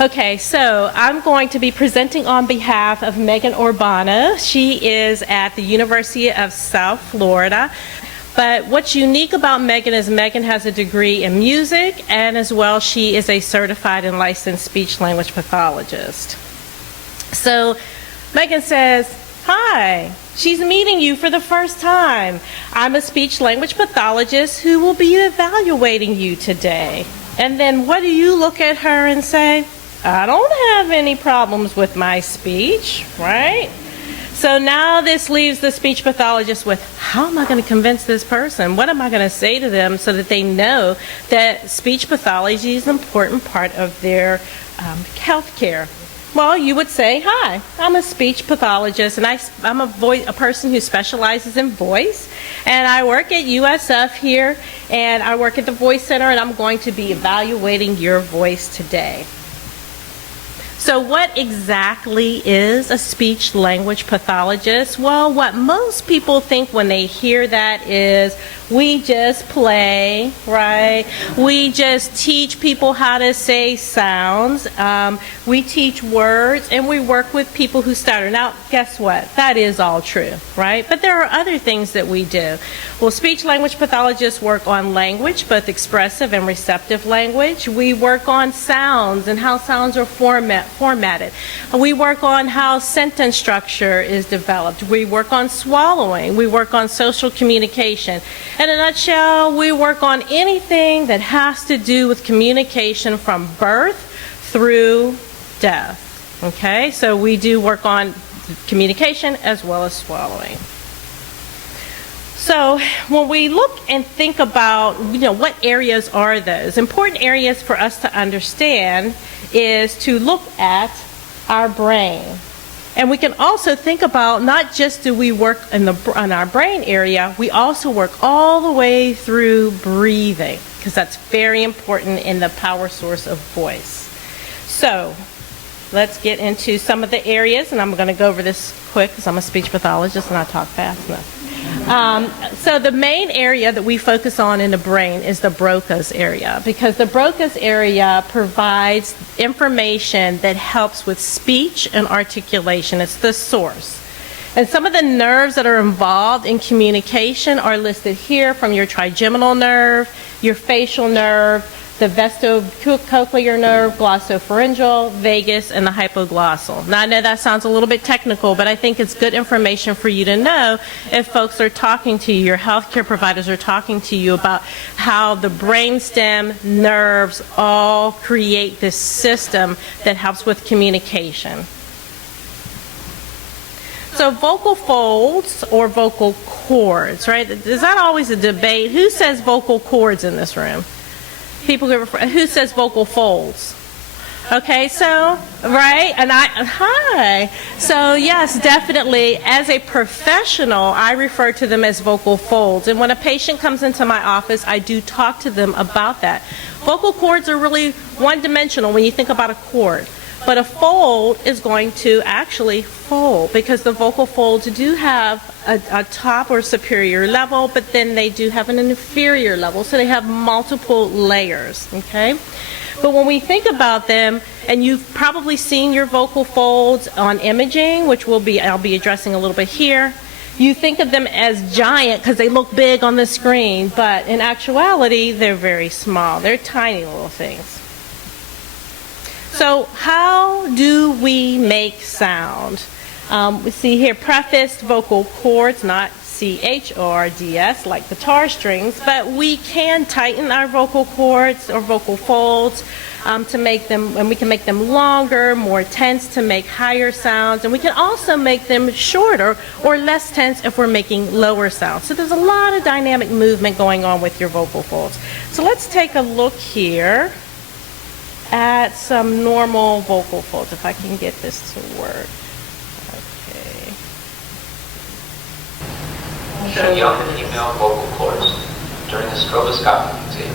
Okay, so I'm going to be presenting on behalf of Megan Urbano. She is at the University of South Florida. But what's unique about Megan is Megan has a degree in music, and as well she is a certified and licensed speech-language pathologist. So Megan says, hi, she's meeting you for the first time. I'm a speech-language pathologist who will be evaluating you today. And then what do you look at her and say? I don't have any problems with my speech, right? So now this leaves the speech pathologist with, how am I going to convince this person? What am I going to say to them so that they know that speech pathology is an important part of their health care? Well, you would say, hi, I'm a speech pathologist, and I'm a person who specializes in voice, and I work at USF here, and I work at the Voice Center, and I'm going to be evaluating your voice today. So what exactly is a speech-language pathologist? Well, what most people think when they hear that is we just play, right? We just teach people how to say sounds. We teach words, and we work with people who stutter. Now, guess what? That is all true, right? But there are other things that we do. Well, speech-language pathologists work on language, both expressive and receptive language. We work on sounds and how sounds are formatted. We work on how sentence structure is developed. We work on swallowing. We work on social communication. In a nutshell, we work on anything that has to do with communication from birth through death. Okay, so we do work on communication as well as swallowing. So when we look and think about, what areas are those? Important areas for us to understand is to look at our brain. And we can also think about not just do we work in our brain area, we also work all the way through breathing, because that's very important in the power source of voice. So let's get into some of the areas, and I'm going to go over this quick because I'm a speech pathologist and I talk fast enough. So the main area that we focus on in the brain is the Broca's area, because the Broca's area provides information that helps with speech and articulation. It's the source. And some of the nerves that are involved in communication are listed here, from your trigeminal nerve, your facial nerve, the vestibulocochlear nerve, glossopharyngeal, vagus, and the hypoglossal. Now, I know that sounds a little bit technical, but I think it's good information for you to know if folks are talking to you, your healthcare providers are talking to you about how the brainstem nerves all create this system that helps with communication. So vocal folds or vocal cords, right? Is that always a debate? Who says vocal cords in this room? People who says vocal folds? Okay, so, right, and hi. So yes, definitely, as a professional, I refer to them as vocal folds. And when a patient comes into my office, I do talk to them about that. Vocal cords are really one-dimensional when you think about a cord. But a fold is going to actually fold, because the vocal folds do have a top or superior level, but then they do have an inferior level, so they have multiple layers, okay? But when we think about them, and you've probably seen your vocal folds on imaging, which I'll be addressing a little bit here, you think of them as giant because they look big on the screen, but in actuality, they're very small. They're tiny little things. So how do we make sound? We see here prefaced vocal cords, not C-H-O-R-D-S like guitar strings, but we can tighten our vocal cords or vocal folds to make them, and we can make them longer, more tense to make higher sounds, and we can also make them shorter or less tense if we're making lower sounds. So there's a lot of dynamic movement going on with your vocal folds. So let's take a look here at some normal vocal folds, if I can get this to work. Okay. Show young female vocal cords during a stroboscopic exam.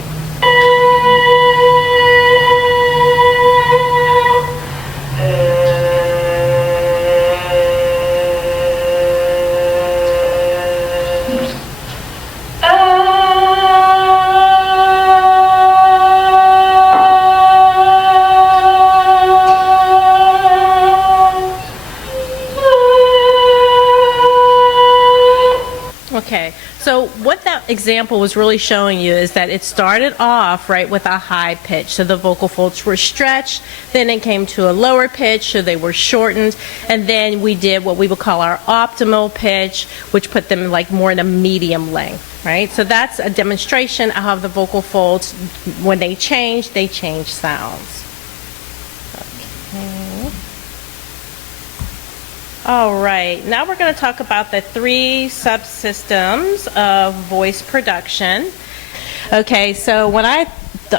example was really showing you is that it started off right with a high pitch, so the vocal folds were stretched, then it came to a lower pitch, so they were shortened, and then we did what we would call our optimal pitch, which put them like more in a medium length, right? So that's a demonstration of how the vocal folds, when they change sounds. Okay. All right, now we're going to talk about the 3 subsystems of voice production. Okay, so when I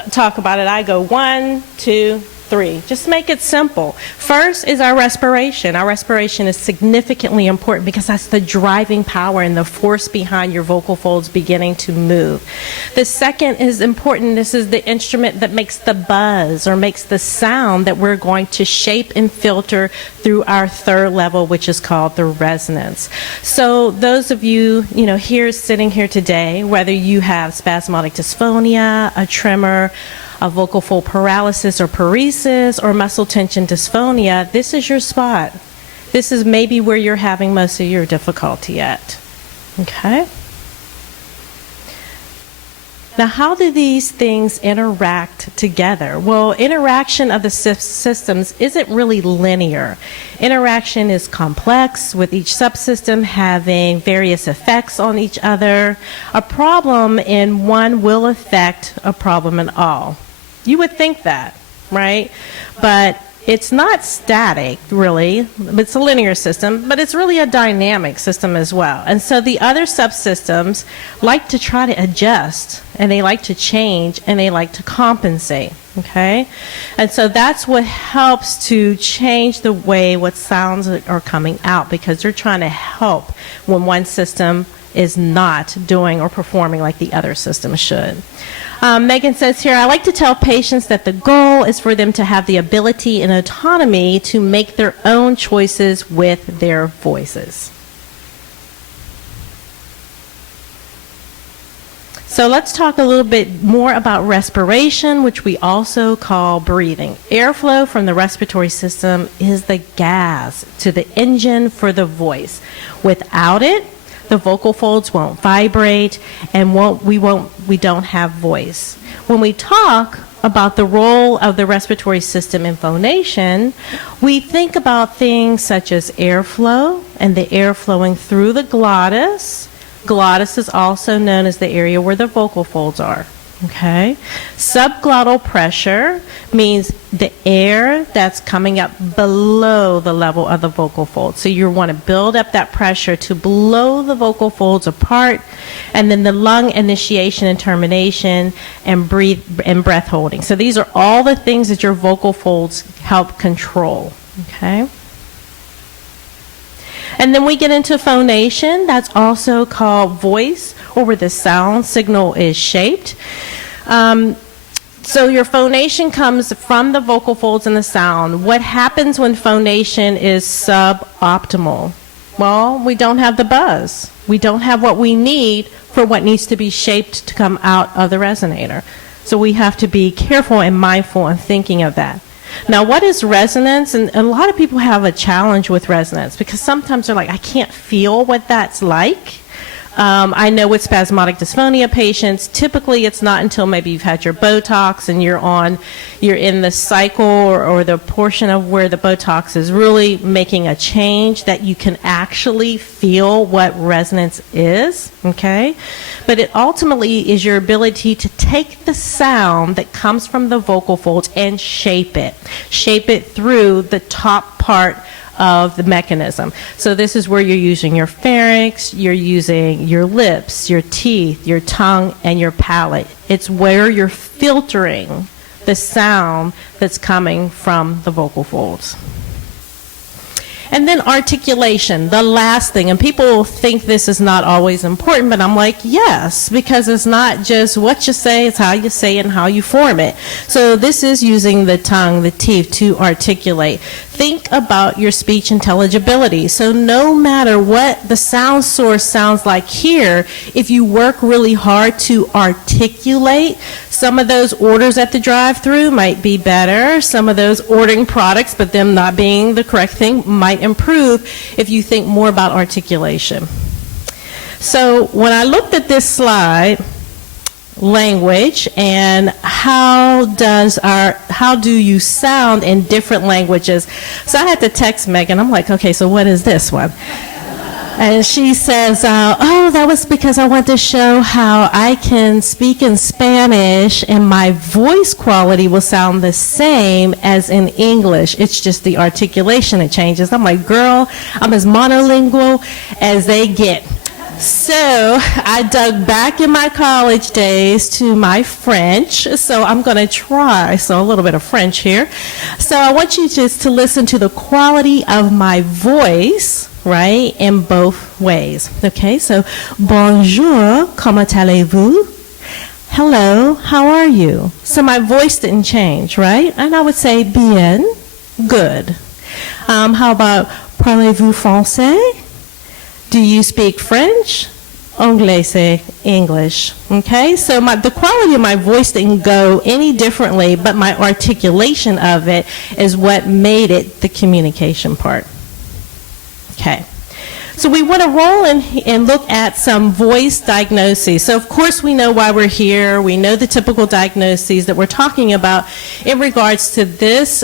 talk about it, I go 1, 2, 3. Just make it simple. First is our respiration. Our respiration is significantly important because that's the driving power and the force behind your vocal folds beginning to move. The second is important. This is the instrument that makes the buzz or makes the sound that we're going to shape and filter through our third level, which is called the resonance. So those of you, here sitting here today, whether you have spasmodic dysphonia, a tremor, a vocal fold paralysis or paresis, or muscle tension dysphonia, this is your spot. This is maybe where you're having most of your difficulty at. Okay? Now, how do these things interact together? Well, interaction of the systems isn't really linear. Interaction is complex, with each subsystem having various effects on each other. A problem in one will affect a problem in all. You would think that, right? But it's not static, really. It's a linear system, but it's really a dynamic system as well. And so the other subsystems like to try to adjust, and they like to change, and they like to compensate, okay? And so that's what helps to change the way what sounds are coming out, because they're trying to help when one system is not doing or performing like the other system should. Megan says here, I like to tell patients that the goal is for them to have the ability and autonomy to make their own choices with their voices. So let's talk a little bit more about respiration, which we also call breathing. Airflow from the respiratory system is the gas to the engine for the voice. Without it, the vocal folds won't vibrate, and we don't have voice. When we talk about the role of the respiratory system in phonation, we think about things such as airflow and the air flowing through the glottis. Glottis is also known as the area where the vocal folds are. Okay? Subglottal pressure means the air that's coming up below the level of the vocal folds. So you want to build up that pressure to blow the vocal folds apart, and then the lung initiation and termination, and breath holding. So these are all the things that your vocal folds help control. Okay? And then we get into phonation. That's also called voice, or where the sound signal is shaped. So your phonation comes from the vocal folds and the sound. What happens when phonation is suboptimal? Well, we don't have the buzz. We don't have what we need for what needs to be shaped to come out of the resonator. So we have to be careful and mindful in thinking of that. Now, what is resonance? And a lot of people have a challenge with resonance because sometimes they're like, I can't feel what that's like. I know with spasmodic dysphonia patients, typically it's not until maybe you've had your Botox and you're in the cycle or the portion of where the Botox is really making a change that you can actually feel what resonance is, okay? But it ultimately is your ability to take the sound that comes from the vocal folds and shape it through the top part of the mechanism. So this is where you're using your pharynx, you're using your lips, your teeth, your tongue, and your palate. It's where you're filtering the sound that's coming from the vocal folds. And then articulation, the last thing. And people think this is not always important, but I'm like, yes, because it's not just what you say, it's how you say it and how you form it. So this is using the tongue, the teeth to articulate. Think about your speech intelligibility. So no matter what the sound source sounds like here, if you work really hard to articulate, some of those orders at the drive-thru might be better. Some of those ordering products, but them not being the correct thing, might improve if you think more about articulation. So when I looked at this slide, language and how do you sound in different languages? So I had to text Megan. I'm like, okay, so what is this one? And she says, oh, that was because I want to show how I can speak in Spanish and my voice quality will sound the same as in English. It's just the articulation that changes. I'm like, girl, I'm as monolingual as they get. So I dug back in my college days to my French, so I'm going to try, so a little bit of French here. So I want you just to listen to the quality of my voice, right, in both ways. Okay, so bonjour, comment allez-vous? Hello, how are you? So my voice didn't change, right? And I would say bien, good. How about parlez-vous français? Do you speak French? Anglais, c'est English. Okay, so the quality of my voice didn't go any differently, but my articulation of it is what made it the communication part. Okay. So we want to roll in and look at some voice diagnoses. So of course we know why we're here. We know the typical diagnoses that we're talking about in regards to this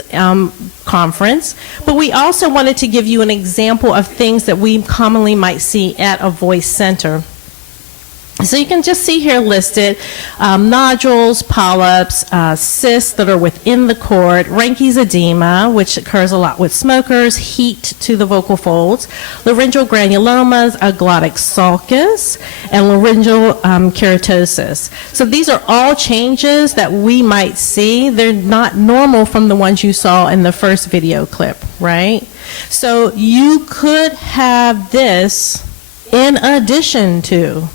conference, but we also wanted to give you an example of things that we commonly might see at a voice center. So you can just see here listed nodules, polyps, cysts that are within the cord, Ranke's edema, which occurs a lot with smokers, heat to the vocal folds, laryngeal granulomas, aglottic sulcus, and laryngeal keratosis. So these are all changes that we might see. They're not normal from the ones you saw in the first video clip, right? So you could have this in addition to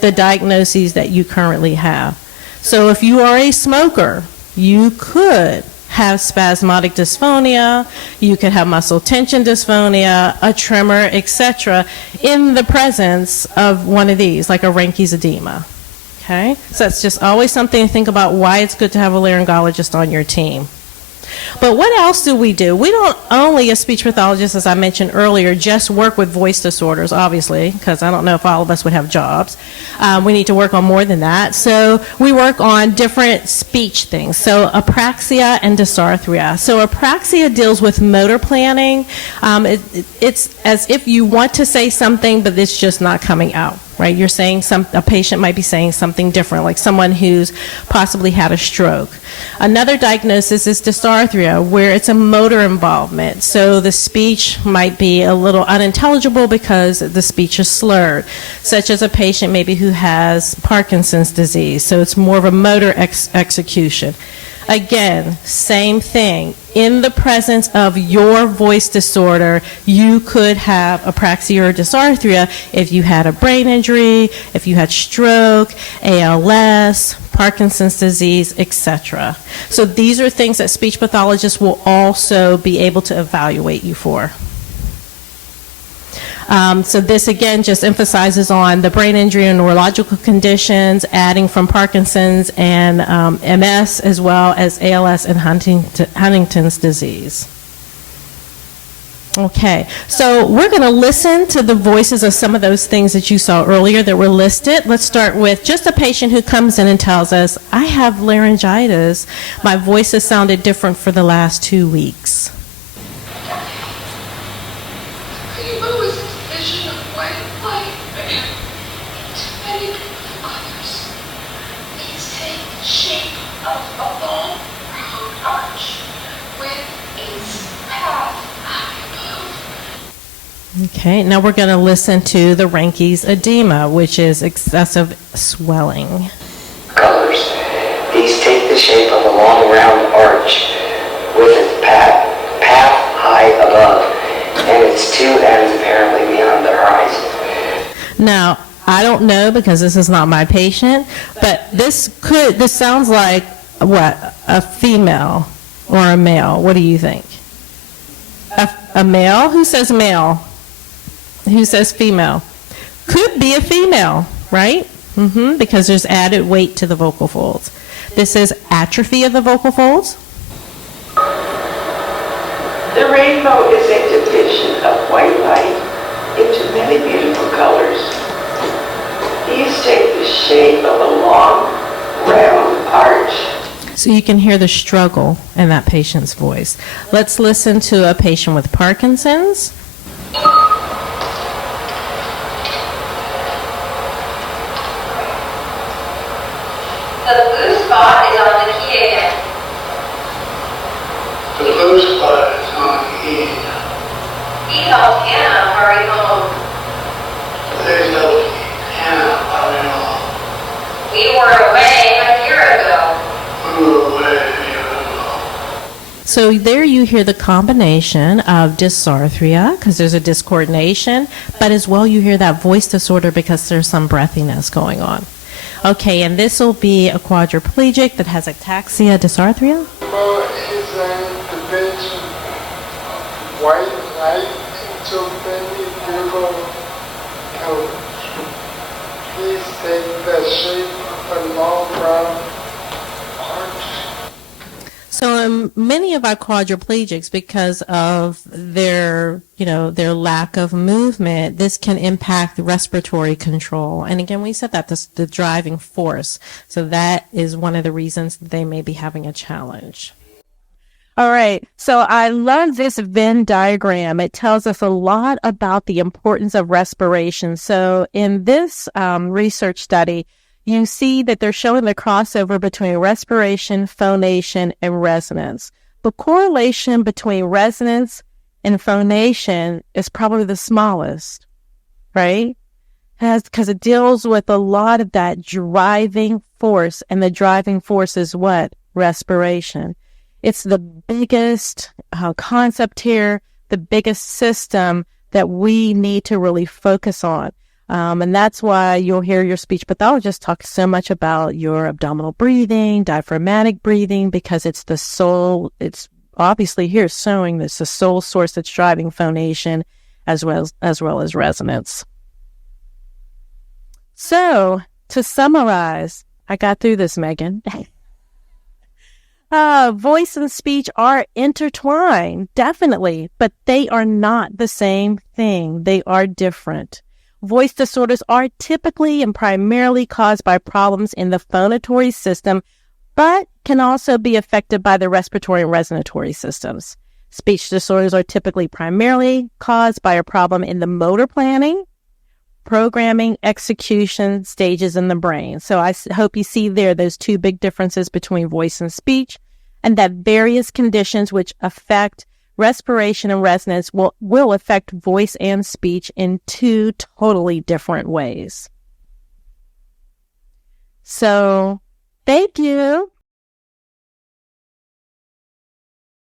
the diagnoses that you currently have. So if you are a smoker, you could have spasmodic dysphonia, you could have muscle tension dysphonia, a tremor, etc., in the presence of one of these, like a Ranke's edema. Okay? So that's just always something to think about, why it's good to have a laryngologist on your team. But what else do? We don't only, as speech pathologists, as I mentioned earlier, just work with voice disorders, obviously, because I don't know if all of us would have jobs. We need to work on more than that. So we work on different speech things. So apraxia and dysarthria. So apraxia deals with motor planning. It's as if you want to say something, but it's just not coming out. Right, you're saying a patient might be saying something different, like someone who's possibly had a stroke. Another diagnosis is dysarthria, where it's a motor involvement. So the speech might be a little unintelligible because the speech is slurred, such as a patient maybe who has Parkinson's disease. So it's more of a motor execution. Again, same thing. In the presence of your voice disorder, you could have apraxia or dysarthria if you had a brain injury, if you had stroke, ALS, Parkinson's disease, etc. So these are things that speech pathologists will also be able to evaluate you for. So this again just emphasizes on the brain injury and neurological conditions, adding from Parkinson's and MS, as well as ALS and Huntington's disease. Okay, so we're going to listen to the voices of some of those things that you saw earlier that were listed. Let's start with just a patient who comes in and tells us, I have laryngitis. My voice has sounded different for the last 2 weeks. Okay, now we're going to listen to the Ranke's edema, which is excessive swelling. Colors. These take the shape of a long round arch with its path high above and its two ends apparently beyond the horizon. Now, I don't know because this is not my patient, but this sounds like what? A female or a male? What do you think? A male? Who says male? Who says female? Could be a female, right? Because there's added weight to the vocal folds. This is atrophy of the vocal folds. The rainbow is a division of white light into many beautiful colors. These take the shape of a long, round arch. So you can hear the struggle in that patient's voice. Let's listen to a patient with Parkinson's. The blue spot is on the key again. The blue spot is on E. He tells Hannah, hurry home. They tell Hannah about it all. We were away a year ago. We were away a year ago. So there you hear the combination of dysarthria, because there's a discoordination, but as well you hear that voice disorder because there's some breathiness going on. Okay, and this will be a quadriplegic that has ataxia dysarthria. Well, he's the bench white light into many beautiful colors. Please take the shape of a long round arch. So many of our quadriplegics, because of their lack of movement, this can impact respiratory control. And again, we said that this the driving force. So that is one of the reasons that they may be having a challenge. All right. So I love this Venn diagram. It tells us a lot about the importance of respiration. So in this research study, you see that they're showing the crossover between respiration, phonation, and resonance. The correlation between resonance and phonation is probably the smallest, right? Because it deals with a lot of that driving force, and the driving force is what? Respiration. It's the biggest concept here, the biggest system that we need to really focus on. And that's why you'll hear your speech pathologist talk so much about your abdominal breathing, diaphragmatic breathing, because it's the sole, it's obviously here showing this the sole source that's driving phonation as well as resonance. So to summarize, I got through this, Megan. Voice and speech are intertwined, definitely, but they are not the same thing. They are different. Voice disorders are typically and primarily caused by problems in the phonatory system, but can also be affected by the respiratory and resonatory systems. Speech disorders are typically primarily caused by a problem in the motor planning, programming, execution stages in the brain. So I hope you see there those two big differences between voice and speech, and that various conditions which affect respiration and resonance will affect voice and speech in two totally different ways. So, thank you.